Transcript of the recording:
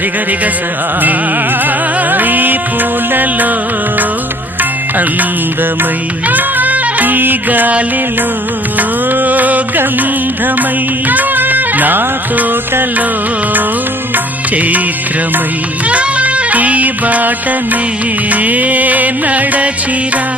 గరిగరిగస ఈ పూలలో అందమై ఈ గాలిలో గంధమై నా తోటలో చైత్రమై ఈ బాటనే నడచిరా